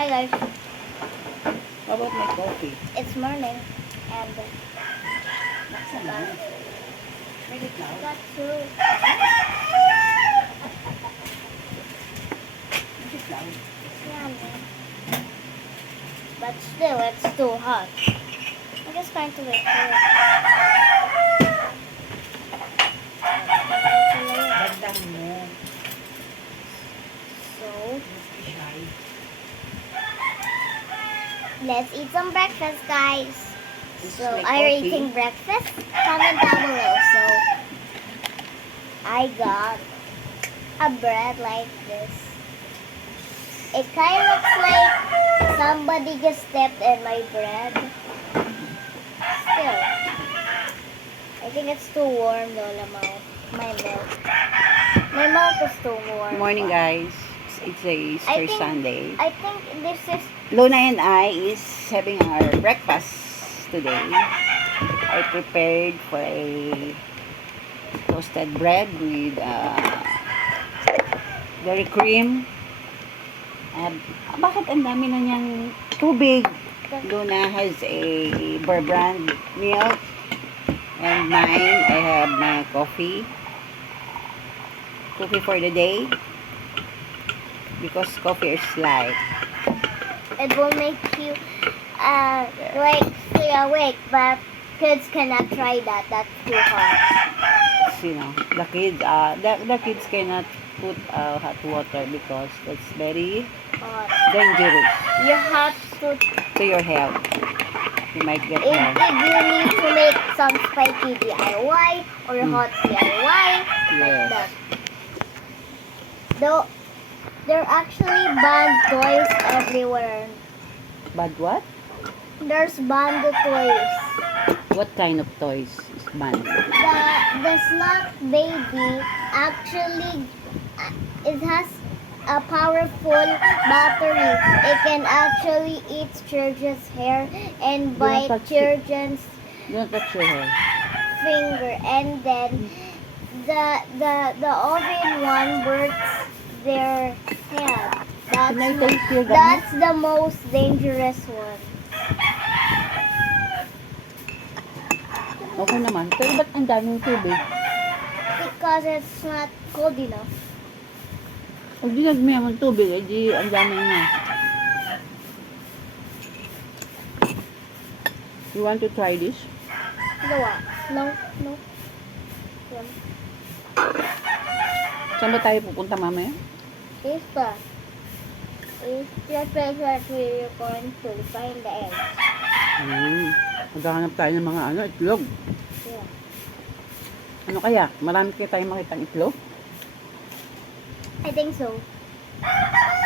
Hi guys, How about my coffee? it's morning and What's naman? Make it loud. got to Make it loud. but still it's too hot. I'm just trying to wait for it. Dagdag mo. So Let's be shy. let's eat some breakfast, guys. This So is my are you coffee. eating breakfast? Comment down below. So I got a bread like this. It kind of looks like somebody just stepped in my bread. Still, I think it's too warm though, Lamau. My milk. My milk is too warm. Good morning, guys. It's a Easter Sunday. I think this is Luna and I is having our breakfast today. I prepared for a toasted bread with dairy cream. Bakit ang dami na niyang tubig? Luna has a Bear Brand milk. And mine, I have my coffee. Coffee for the day. Because coffee is light. it will make you like stay awake, but kids cannot try that. That's too hot. You know, the kids cannot put hot water because that's very Hot. dangerous You have to your health. You might get if more. you need to make some spiky DIY or hot DIY like Yes. that. Though there are actually banned toys everywhere. But what? There's banned toys. What kind of toys is banned? The snack baby actually it has a powerful battery. It can actually eat children's hair and bite touch it. children's Don't touch your hair. finger, and then the oven one burns their head. Can I taste your gamot? That's the most dangerous one. Okay naman. Pero ba't ang daming tubig? Because it's not cold enough. Pag dinagmihan mo ng tubig, edi ang dami na. You want to try this? Gawa. No. Yan. Saan ba tayo pupunta mamaya? Easter. It's just like that we're going to find the eggs. Maghahanap tayo ng mga itlog. Yeah. Ano kaya? Marami kaya tayong makitang itlog? I think so.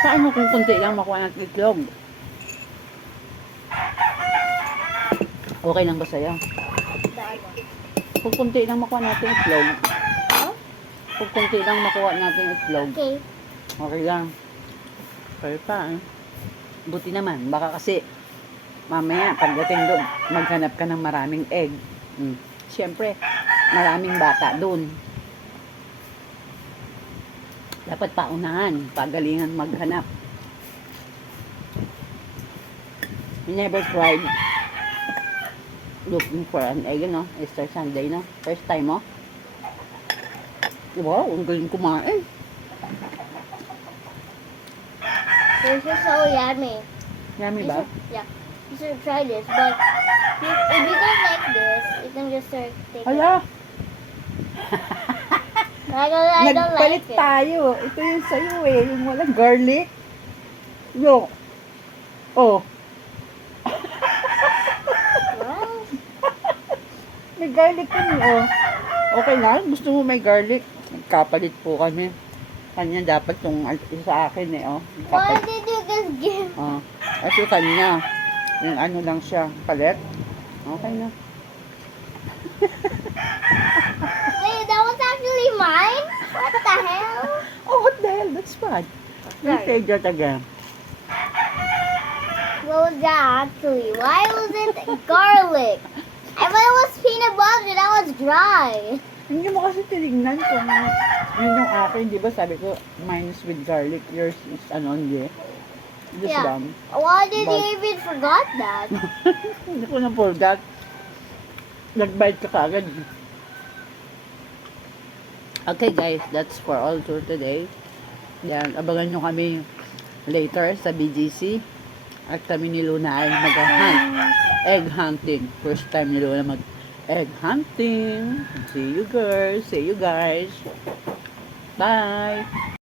Paano kung kunti lang makuha natin itlog? Okay lang ba sa'yo? The ano. Kung kunti lang makuha natin itlog, Huh? kung kunti lang makuha natin itlog, Okay. okay lang. Kaya pa buti naman, baka kasi mamaya pagdating doon, maghanap ka ng maraming egg. Siyempre, maraming bata doon. Dapat paunahan, pagalingan maghanap. You never tried looking for an egg, no? Easter Sunday, no? First time mo? Wow, ang galing kumain. This is so yummy. Yummy You ba? should, you should try this. But if you don't like this, you can just take it. Hala, I don't nagpalit like it. tayo. Ito yung sa'yo eh, yung walang garlic. Yo. Oh, Wow. may garlic yun oh. Okay na, gusto mo may garlic? Nagkapalit po kami. Kanya dapat yung sa akin eh, oh. Why Nagkapalit. did you just give? Oh, ito kanya. Yung ano lang siya, palit. Okay na. Wait, that was actually mine? What the hell? Oh, what the hell? That's bad. You Right. say that again. What was that actually? Why was it garlic? I thought it was peanut butter. That was dry. Hindi mo kasi tinignan kung yun yung akin, di ba? Sabi ko, mine is with garlic, yours is ano, hindi. This Yeah. one. Why did But- you even forgot that? Hindi ko na-forgot. Nag-bite ka kagad. Okay guys, that's for all for today. Yan, abangan nyo kami later sa BGC. At kami ni Luna ay mag-hunt. Egg hunting. First time ni Luna mag-egg hunting. See you girls. See you guys. Bye.